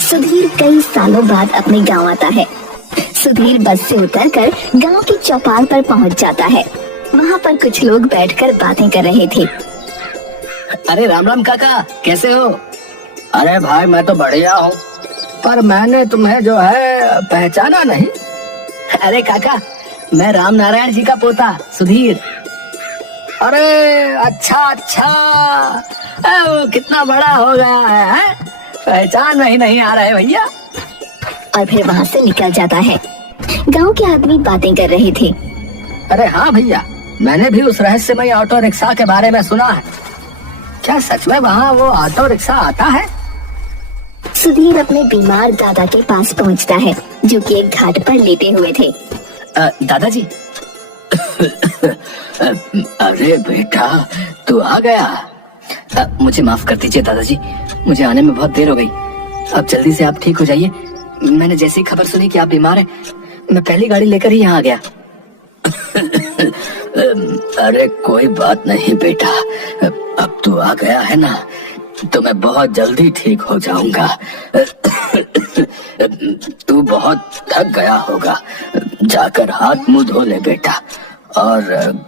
सुधीर कई सालों बाद अपने गांव आता है। सुधीर बस से उतरकर गांव की चौपाल पर पहुंच जाता है। वहां पर कुछ लोग बैठकर बातें कर रहे थे। अरे राम राम काका, कैसे हो? अरे भाई मैं तो बढ़िया हूँ, पर मैंने तुम्हें जो है पहचाना नहीं। अरे काका, मैं राम नारायण जी का पोता सुधीर। अरे अच्छा अच्छा, वो कितना बड़ा हो गया है? पहचान में ही नहीं आ रहे भैया। और फिर वहाँ से निकल जाता है। गांव के आदमी बातें कर रहे थे। अरे हाँ भैया, मैंने भी उस रहस्यमय ऑटो रिक्शा के बारे में सुना है। क्या सच में वहाँ वो ऑटो रिक्शा आता है? सुधीर अपने बीमार दादा के पास पहुँचता है, जो कि एक घाट पर लेटे हुए थे। दादाजी। अरे बेटा, तू आ गया। मुझे माफ कर दीजिए दादाजी, मुझे आने में बहुत देर हो गई। अब जल्दी से आप ठीक हो जाइए। मैंने जैसी खबर सुनी कि आप बीमार हैं, मैं पहली गाड़ी लेकर ही यहाँ आ गया। अरे कोई बात नहीं बेटा, अब तू आ गया है ना, तो मैं बहुत जल्दी ठीक हो जाऊंगा। तू बहुत थक गया होगा, जाकर हाथ मुंह धो ले बेटा और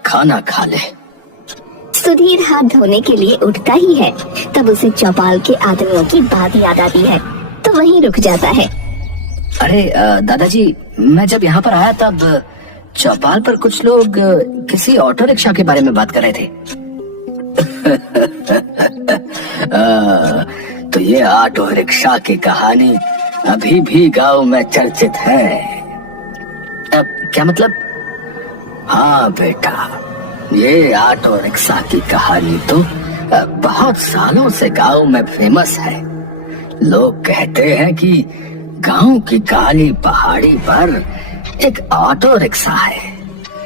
खाना खा ले। सुधीर हाथ धोने के लिए उठता ही है, तब उसे चौपाल के आदमियों की बात याद आती है, तो वहीं रुक जाता है। अरे दादाजी, मैं जब यहाँ पर आया तब चौपाल पर कुछ लोग किसी ऑटो रिक्शा के बारे में बात कर रहे थे। तो ये ऑटो रिक्शा की कहानी अभी भी गांव में चर्चित है। क्या मतलब? हाँ बेटा, ये ऑटो रिक्शा की कहानी तो बहुत सालों से गांव में फेमस है। लोग कहते हैं कि गांव की काली पहाड़ी पर एक ऑटो रिक्शा है,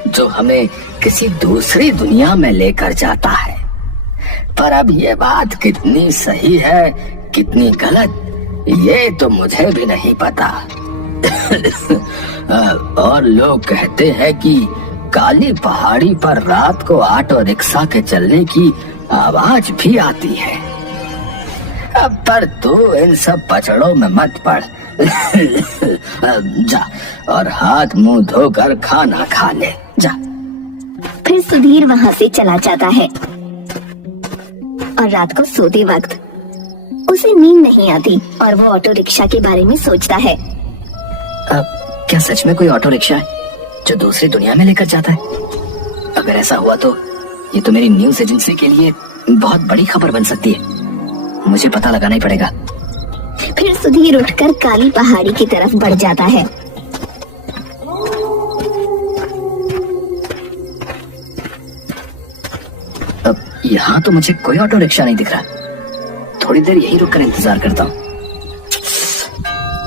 जो हमें किसी दूसरी दुनिया में लेकर जाता है। पर अब ये बात कितनी सही है, कितनी गलत, ये तो मुझे भी नहीं पता। और लोग कहते हैं कि काली पहाड़ी पर रात को ऑटो रिक्शा के चलने की आवाज भी आती है। अब पर तू इन सब पचड़ों में मत पड़। जा और हाथ मुंह धोकर खाना खा ले, जा। फिर सुधीर वहाँ से चला जाता है और रात को सोते वक्त उसे नींद नहीं आती और वो ऑटो रिक्शा के बारे में सोचता है। क्या सच में कोई ऑटो रिक्शा है जो दूसरी दुनिया में लेकर जाता है? अगर ऐसा हुआ तो ये तो मेरी न्यूज एजेंसी के लिए बहुत बड़ी खबर बन सकती है। मुझे पता लगाना ही पड़ेगा। फिर सुधीर उठकर काली पहाड़ी की तरफ बढ़ जाता है। अब यहाँ तो मुझे कोई ऑटो रिक्शा नहीं दिख रहा। थोड़ी देर यहीं रुककर इंतजार करता हूँ।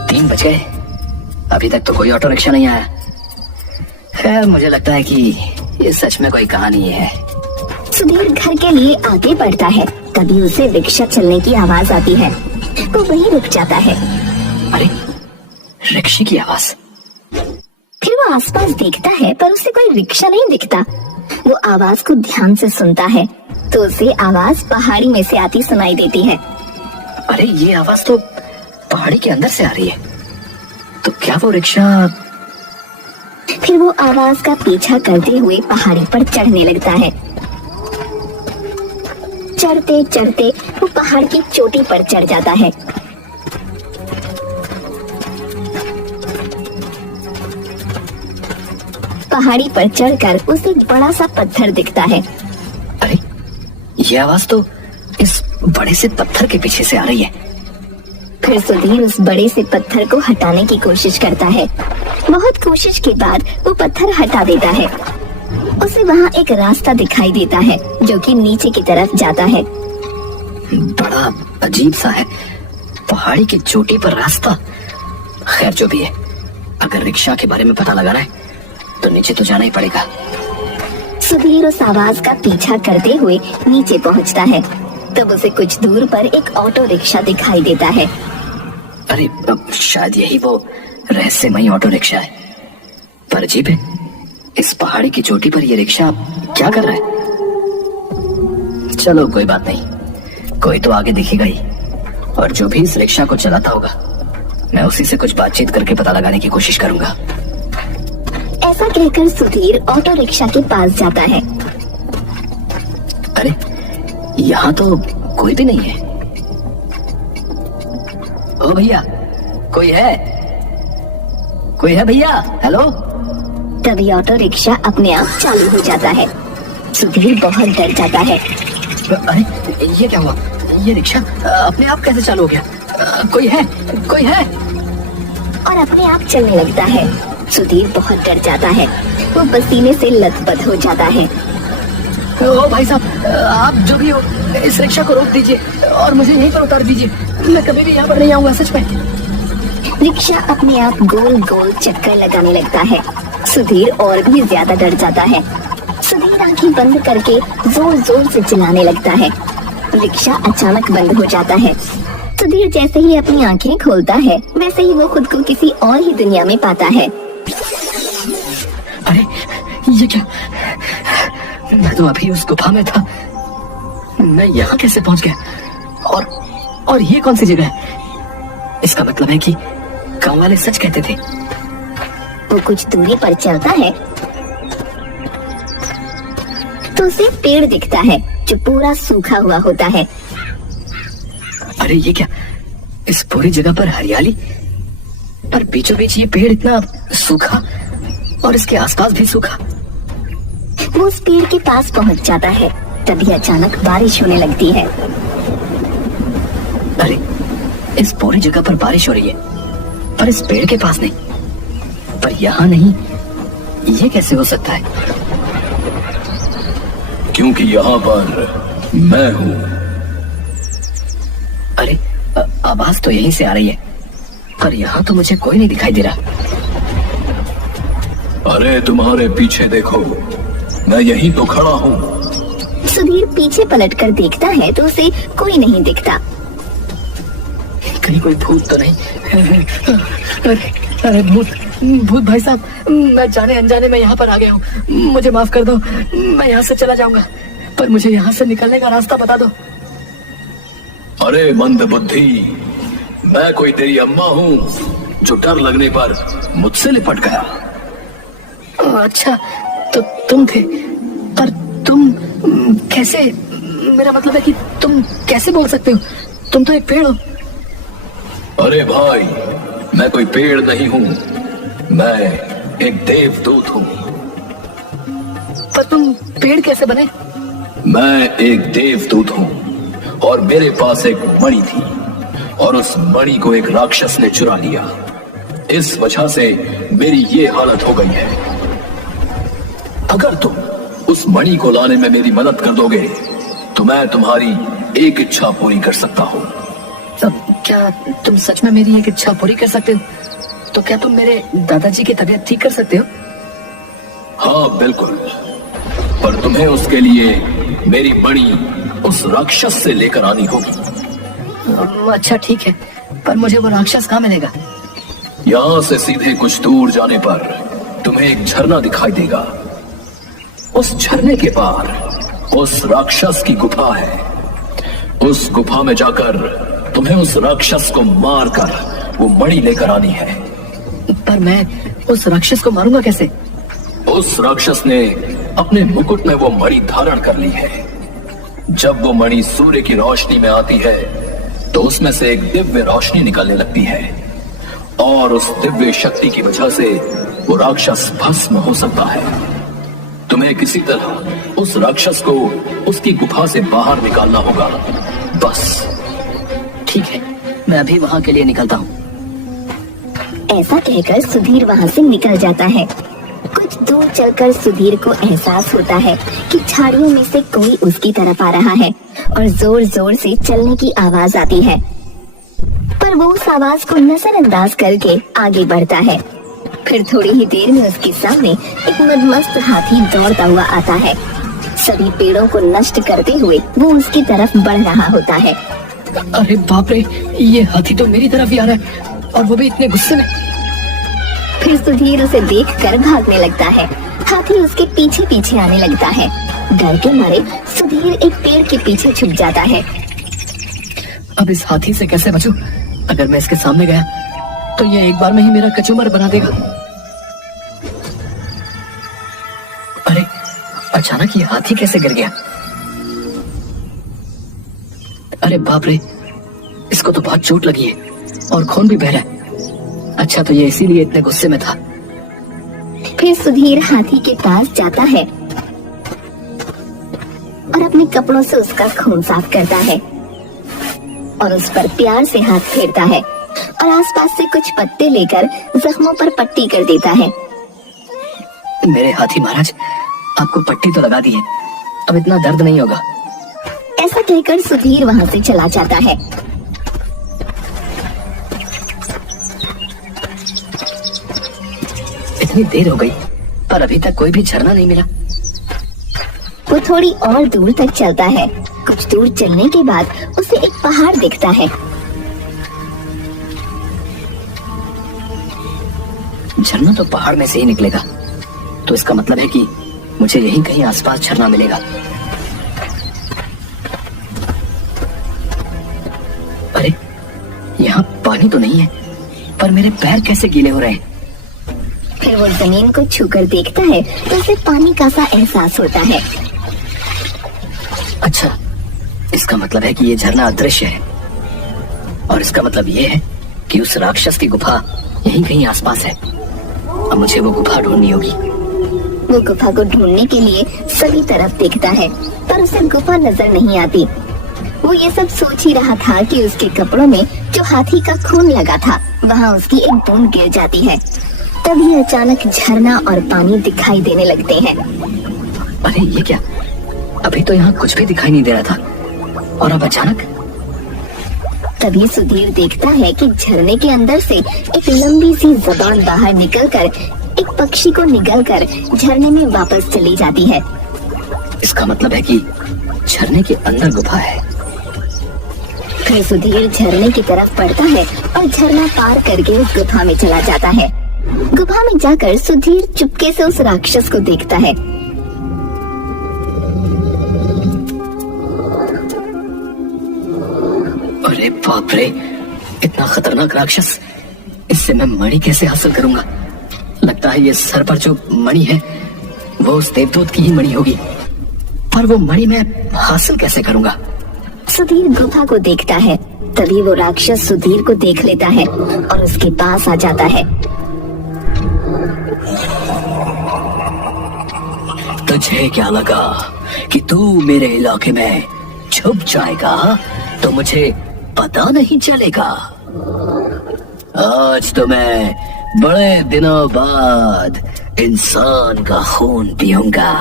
3 बज गए, अभी तक तो कोई ऑटो रिक्शा नहीं आया। खैर, मुझे लगता है कि ये सच में कोई कहानी है। सुधीर घर के लिए आगे बढ़ता है, तभी उसे रिक्शा चलने की आवाज आती है। वो वहीं रुक जाता है। अरे, रिक्शे की आवाज। फिर वो आसपास देखता है, पर उसे कोई रिक्शा नहीं दिखता। वो आवाज को ध्यान से सुनता है, तो उसे आवाज पहाड़ी में से आती सुनाई देती है। अरे, ये आवाज तो पहाड़ी के अंदर से आ रही है। तो क्या वो रिक्शा? फिर वो आवाज का पीछा करते हुए पहाड़ी पर चढ़ने लगता है। चढ़ते चढ़ते वो पहाड़ की चोटी पर चढ़ जाता है। पहाड़ी पर चढ़कर उसे एक बड़ा सा पत्थर दिखता है। अरे, ये आवाज तो इस बड़े से पत्थर के पीछे से आ रही है। फिर सुधीर उस बड़े से पत्थर को हटाने की कोशिश करता है। बहुत कोशिश के बाद वो पत्थर हटा देता है। उसे वहाँ एक रास्ता दिखाई देता है, जो कि नीचे की तरफ जाता है। बड़ा अजीब सा है, पहाड़ी की चोटी पर रास्ता। खैर, जो भी है, अगर रिक्शा के बारे में पता लगाना है तो नीचे तो जाना ही पड़ेगा। सुधीर उस आवाज का पीछा करते हुए नीचे पहुँचता है। तब उसे कुछ दूर पर एक ऑटो रिक्शा दिखाई देता है। अरे, शायद यही वो रहस्यमय ऑटो रिक्शा है। पर अजीब है, इस पहाड़ी की चोटी पर ये रिक्शा क्या कर रहा है? चलो कोई बात नहीं, कोई तो आगे दिखेगा ही, और जो भी इस रिक्शा को चलाता होगा मैं उसी से कुछ बातचीत करके पता लगाने की कोशिश करूंगा। ऐसा कहकर सुधीर ऑटो रिक्शा के पास जाता है। अरे यहाँ तो कोई भी नहीं है। ओ भैया, कोई है? कोई है भैया? हेलो। तभी ऑटो रिक्शा अपने आप चालू हो जाता है। सुधीर बहुत डर जाता है। अरे ये क्या हुआ? ये रिक्शा अपने आप कैसे चालू हो गया? कोई है? कोई है? और अपने आप चलने लगता है। सुधीर बहुत डर जाता है। वो पसीने से लथपथ हो जाता है। ओ भाई साहब, आप जो भी हो इस रिक्शा को रोक दीजिए और मुझे यहीं पर उतार दीजिए। मैं कभी भी यहाँ पर नहीं आऊंगा, सच में। रिक्शा अपने आप गोल गोल चक्कर लगाने लगता है। सुधीर और भी ज्यादा डर जाता है। सुधीर आंखें बंद करके जोर जोर से चिल्लाने लगता है। रिक्शा अचानक बंद हो जाता है। सुधीर जैसे ही अपनी आंखें खोलता है वैसे ही वो खुद को किसी और ही दुनिया में पाता है। अरे ये क्या? मैं तो अभी उस गुफा में था। मैं यहाँ कैसे पहुंच गया? और ये कौन सी जगह है? इसका मतलब है कि गांव वाले सच कहते थे। वो कुछ दूरी पर चलता है तो उसे पेड़ दिखता है जो पूरा सूखा हुआ होता है। अरे ये क्या? इस पूरी जगह पर हरियाली, पर बीचों बीच ये पेड़ इतना सूखा और इसके आसपास भी सूखा। वो उस पेड़ के पास पहुंच जाता है। तभी अचानक बारिश होने लगती है। अरे इस पूरी जगह पर बारिश हो रही है, पर इस पेड़ के पास नहीं, पर यहाँ नहीं। ये कैसे हो सकता है? क्योंकि यहाँ पर मैं हूँ। अरे आवाज तो यहीं से आ रही है, पर यहाँ तो मुझे कोई नहीं दिखाई दे रहा। अरे तुम्हारे पीछे देखो, मैं यहीं तो खड़ा हूँ। सुधीर पीछे पलटकर देखता है तो उसे कोई नहीं दिखता। कहीं कोई भूत तो नहीं? अरे भूत भाई साहब, मैं जाने अनजाने में यहाँ पर आ गया हूँ। मुझे माफ कर दो, मैं यहाँ से चला जाऊंगा, पर मुझे यहाँ से निकलने का रास्ता बता दो। अरे मंद बुद्धि, मैं कोई तेरी अम्मा हूँ जो डर लगने पर मुझसे लिपट गया। अच्छा, तो तुम थे, पर तुम कैसे? मेरा मतलब है कि तुम कैसे बोल सकते हो? तुम तो एक पेड़ हो। अरे भाई, मैं कोई पेड़ नहीं हूँ, मैं एक देवदूत हूँ। पर तुम पेड़ कैसे बने? मैं एक देवदूत हूँ और मेरे पास एक मणि थी और उस मणि को एक राक्षस ने चुरा लिया। इस वजह से मेरी ये हालत हो गई है। अगर तुम उस मणि को लाने में मेरी मदद कर दोगे तो मैं तुम्हारी एक इच्छा पूरी कर सकता हूँ। तब क्या तुम सच में मेरी एक इच्छा पूरी कर सकते हो? तो क्या तुम मेरे दादाजी की तबीयत ठीक कर सकते हो? हाँ बिल्कुल, पर तुम्हें उसके लिए मेरी मणि उस राक्षस से लेकर आनी होगी। अच्छा ठीक है, पर मुझे वो राक्षस कहाँ मिलेगा? यहाँ से सीधे कुछ दूर जाने पर तुम्हें एक झरना दिखाई देगा। उस झरने के पार उस राक्षस की गुफा है। उस गुफा में जाकर तुम्हें उस राक्षस को मारकर वो मणि लेकर आनी है। पर मैं उस राक्षस को मारूंगा कैसे? उस राक्षस ने अपने मुकुट में वो मणि धारण कर ली है। जब वो मणि सूर्य की रोशनी में आती है तो उसमें से एक दिव्य रोशनी निकलने लगती है और उस दिव्य शक्ति की वजह से वो राक्षस भस्म हो सकता है। तुम्हें किसी तरह उस राक्षस को उसकी गुफा से बाहर निकालना होगा, बस। ठीक है, मैं अभी वहाँ के लिए निकलता हूँ। ऐसा कहकर सुधीर वहाँ से निकल जाता है। कुछ दूर चलकर सुधीर को एहसास होता है कि झाड़ियों में से कोई उसकी तरफ आ रहा है और जोर जोर से चलने की आवाज आती है। पर वो उस आवाज को नजरअंदाज करके आगे बढ़ता है। फिर थोड़ी ही देर में उसके सामने एक मदमस्त हाथी दौड़ता हुआ आता है। सभी पेड़ों को नष्ट करते हुए वो उसकी तरफ बढ़ रहा होता है। अरे बाप रे, ये हाथी तो मेरी तरफ ही आ रहा है, और वो भी इतने गुस्से में। फिर सुधीर उसे देखकर भागने लगता है। हाथी उसके पीछे पीछे आने लगता है। डर के मारे सुधीर एक पेड़ के पीछे छुप जाता है। अब इस हाथी से कैसे बचूं? अगर मैं इसके सामने गया तो ये एक बार में ही मेरा कचूमर बना देगा। अरे अचानक ये हाथी कैसे गिर गया? अरे बाप रे, इसको तो बहुत चोट लगी है और खून भी बह रहा है। अच्छा, तो ये इसीलिए इतने गुस्से में था। फिर सुधीर हाथी के पास जाता है और अपने कपड़ों से उसका खून साफ करता है और उस पर प्यार से हाथ फेरता है और आसपास से कुछ पत्ते लेकर जख्मों पर पट्टी कर देता है। मेरे हाथी महाराज, आपको पट्टी तो लगा दी है, अब इतना दर्द नहीं होगा। ऐसा कहकर सुधीर वहाँ से चला जाता है। इतनी देर हो गई पर अभी तक कोई भी झरना नहीं मिला। वो थोड़ी और दूर तक चलता है। कुछ दूर चलने के बाद उसे एक पहाड़ दिखता है। झरना तो पहाड़ में से ही निकलेगा, तो इसका मतलब है कि मुझे यहीं कहीं आसपास झरना मिलेगा। अरे यहाँ पानी तो नहीं है, पर मेरे पैर कैसे गीले हो रहे हैं? फिर वो जमीन को छूकर देखता है तो उसे पानी का सा एहसास होता है। अच्छा, इसका मतलब है कि ये झरना अदृश्य है और इसका मतलब ये है कि उस राक्षस की गुफा यहीं कहीं आसपास है। अब मुझे वो गुफा ढूंढनी होगी। वो गुफा को ढूंढने के लिए सभी तरफ देखता है पर उसे गुफा नजर नहीं आती। वो ये सब सोच ही रहा था कि उसके कपड़ों में जो हाथी का खून लगा था वहाँ उसकी एक बूंद गिर जाती है। तभी अचानक झरना और पानी दिखाई देने लगते हैं। अरे ये क्या? अभी तो यहाँ कुछ भी दिखाई नहीं दे रहा था और अब अचानक। तभी सुधीर देखता है कि झरने के अंदर से एक लंबी सी जबान बाहर निकलकर एक पक्षी को निगलकर झरने में वापस चली जाती है। इसका मतलब है कि झरने के अंदर गुफा है। फिर सुधीर झरने की तरफ बढ़ता है और झरना पार करके उस गुफा में चला जाता है। गुफा में जाकर सुधीर चुपके से उस राक्षस को देखता है। अरे बाप रे, इतना खतरनाक राक्षस! इससे मैं मणि कैसे हासिल करूंगा? लगता है ये सर पर जो मणि है वो उस देवदूत की ही मणि होगी, पर वो मणि मैं हासिल कैसे करूंगा? सुधीर गुफा को देखता है। तभी वो राक्षस सुधीर को देख लेता है और उसके पास आ जाता है। तुझे क्या लगा कि तू मेरे इलाके में छुप जाएगा तो मुझे पता नहीं चलेगा? आज तो मैं बड़े दिनों बाद इंसान का खून पीऊंगा।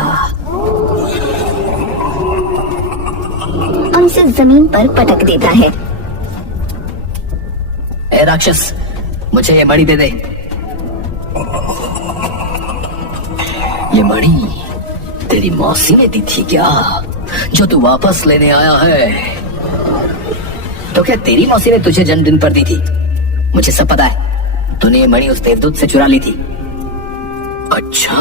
और उसे जमीन पर पटक देता है। ए राक्षस, मुझे ये मणि दे दे। ये मणि तेरी मौसी ने दी थी क्या, जो तू वापस लेने आया है? तो क्या तेरी मौसी ने तुझे जन्मदिन पर दी थी? मुझे सब पता है, तूने ये मणि उस देवदूत से चुरा ली थी। अच्छा,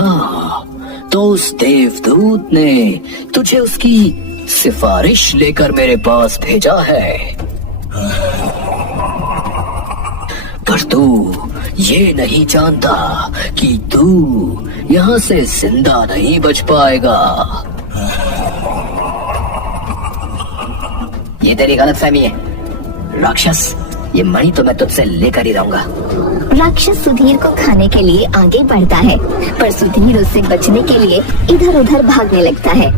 तो उस देवदूत ने तुझे उसकी सिफारिश लेकर मेरे पास भेजा है। पर तू ये नहीं जानता कि तू यहाँ से जिंदा नहीं बच पाएगा। ये तेरी गलतफहमी है राक्षस। ये मणि तो मैं तुझसे लेकर ही रहूंगा। राक्षस सुधीर को खाने के लिए आगे बढ़ता है, पर सुधीर उससे बचने के लिए इधर उधर भागने लगता है।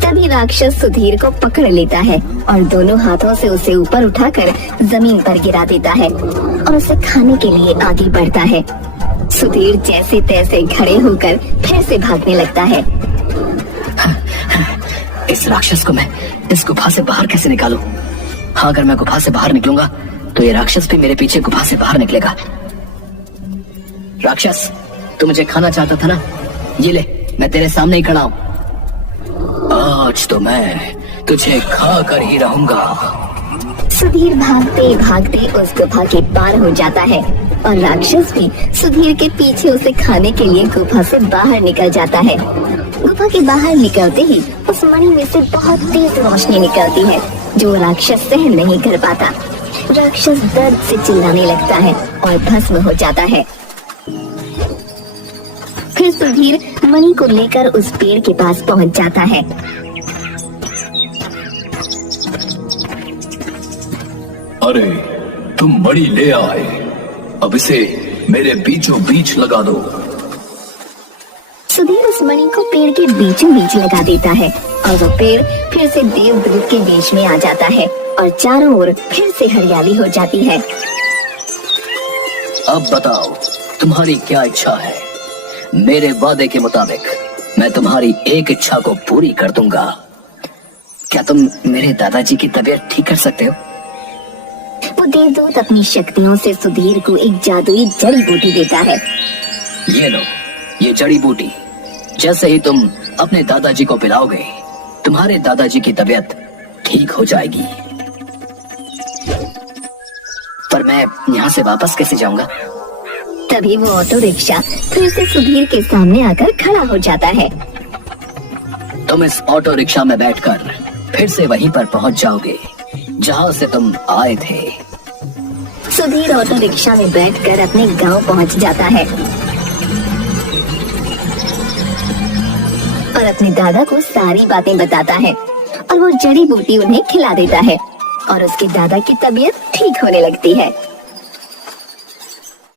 तभी राक्षस सुधीर को पकड़ लेता है और दोनों हाथों से उसे ऊपर उठाकर जमीन पर गिरा देता है और उसे खाने के लिए आगे बढ़ता है। सुधीर जैसे तैसे खड़े होकर फिर से भागने लगता है। इस राक्षस को मैं इस गुफा से बाहर कैसे निकालूं? हाँ, अगर मैं गुफा से बाहर निकलूंगा तो ये राक्षस भी मेरे पीछे गुफा से बाहर निकलेगा। राक्षस, तू मुझे खाना चाहता था ना? ये ले, मैं तेरे सामने ही खड़ा हूँ। आज तो मैं तुझे खा कर ही रहूंगा। सुधीर भागते भागते उस गुफा के पार हो जाता है और राक्षस भी सुधीर के पीछे उसे खाने के लिए गुफा से बाहर निकल जाता है। गुफा के बाहर निकलते ही उस मणि में से बहुत तेज रोशनी निकलती है जो राक्षस सहन नहीं कर पाता। राक्षस दर्द से चिल्लाने लगता है और भस्म हो जाता है। फिर सुधीर मणि को लेकर उस पेड़ के पास पहुंच जाता है। अरे तुम मणि ले आए, अब इसे मेरे बीचों बीच लगा दो। सुधीर उस मणि को पेड़ के बीचों बीच लगा देता है और वो पेड़ फिर से देवदूत के बीच में आ जाता है और चारों ओर फिर से हरियाली हो जाती है। अब बताओ तुम्हारी क्या इच्छा है? मेरे वादे के मुताबिक मैं तुम्हारी एक इच्छा को पूरी कर दूंगा। क्या तुम मेरे दादाजी की तबीयत ठीक कर सकते हो? वो देवदूत अपनी शक्तियों से सुधीर को एक जादुई जड़ी बूटी देता है। ये लो, ये जड़ी बूटी जैसे ही तुम अपने दादाजी को पिलाओगे तुम्हारे दादाजी की तबीयत ठीक हो जाएगी। पर मैं यहाँ से वापस कैसे जाऊंगा? तभी वो ऑटो रिक्शा फिर से सुधीर के सामने आकर खड़ा हो जाता है। तुम इस ऑटो रिक्शा में बैठकर फिर से वहीं पर पहुंच जाओगे जहाँ से तुम आए थे। सुधीर ऑटो रिक्शा में बैठकर अपने गांव पहुंच जाता है और अपने दादा को सारी बातें बताता है और वो जड़ी बूटी उन्हें खिला देता है और उसके दादा की तबीयत ठीक होने लगती है।